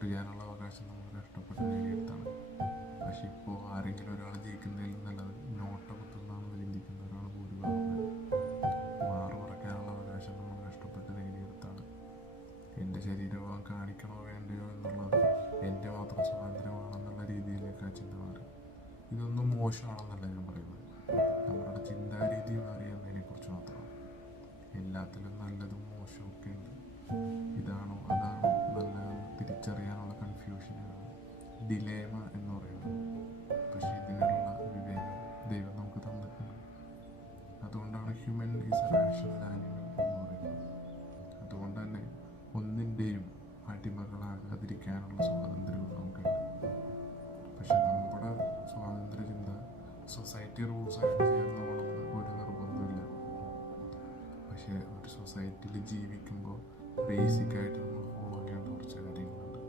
Vote ചെയ്യാനുള്ള അവകാശം നമ്മൾ കഷ്ടപ്പെട്ട് നേടിയെടുത്താണ്. പക്ഷെ ഇപ്പോൾ ആരെങ്കിലും ഒരാൾ ജയിക്കുന്നതിൽ നല്ലത് നോട്ട കുത്തുന്നതാണെന്ന് ചിന്തിക്കുന്നവരാണ് ഭൂരിഭാഗം. മാറു കുറയ്ക്കാനുള്ള അവകാശം നമ്മൾ കഷ്ടപ്പെട്ട് നേടിയെടുത്താണ്. എൻ്റെ ശരീരഭാഗം കാണിക്കണോ വേണ്ടയോ എന്നുള്ളത് എൻ്റെ മാത്രം സ്വാതന്ത്ര്യമാണെന്നുള്ള രീതിയിലേക്ക് ആ ചിന്ത മാറി. ഇതൊന്നും മോശമാണെന്നല്ല ഞാൻ പറയുന്നത്, നമ്മുടെ ചിന്താരീതി മാറിയെന്നതിനെക്കുറിച്ച് മാത്രമാണ്. എല്ലാത്തിലും നല്ലതും മോശവും ഒക്കെ ഉണ്ട്. ഇതാണോ അതാണോ നല്ലതെന്ന് തിരിച്ചറിയാനുള്ള കൺഫ്യൂഷനാണ് ഡിലേമ എന്ന് പറയുന്നത്. പക്ഷെ ഇതിനുള്ള വിവേകം ദൈവം നമുക്ക് തന്നിട്ടുണ്ട്. അതുകൊണ്ടാണ് human is A rational animal എന്ന് പറയുന്നത്. അതുകൊണ്ട് തന്നെ ഒന്നിൻ്റെയും അടിമകളാകാതിരിക്കാനുള്ള സ്വാതന്ത്ര്യവും നമുക്കുണ്ട്. പക്ഷെ നമ്മുടെ സ്വാതന്ത്ര്യ ചിന്ത സൊസൈറ്റി റൂൾസായിട്ട് ചേർന്നോളെന്ന് ഒരു നിർബന്ധമില്ല. പക്ഷെ ഒരു സൊസൈറ്റിയിൽ ജീവിക്കുമ്പോൾ ബേസിക്കായിട്ട് നമ്മൾ ഫോളോ ചെയ്യേണ്ട കുറച്ച് കാര്യങ്ങളുണ്ട്.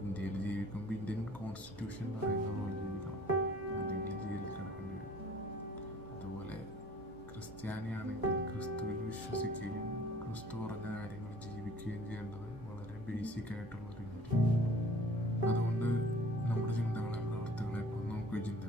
ഇന്ത്യയിൽ ജീവിക്കുമ്പോൾ ഇന്ത്യൻ കോൺസ്റ്റിറ്റ്യൂഷൻ പറയുന്ന പോലെ ജീവിക്കണം, അല്ലെങ്കിൽ ജയിലിൽ കിടക്കേണ്ടി വരും. അതുപോലെ ക്രിസ്ത്യാനിയാണെങ്കിൽ ക്രിസ്തുവിൽ വിശ്വസിക്കുകയും ക്രിസ്തു പറഞ്ഞ കാര്യങ്ങൾ ജീവിക്കുകയും ചെയ്യേണ്ടത് വളരെ ബേസിക്കായിട്ടുള്ളൊരു കാര്യം. അതുകൊണ്ട് നമ്മുടെ ചിന്തകളെ പ്രവർത്തികളെ നോക്കുകയും ചിന്ത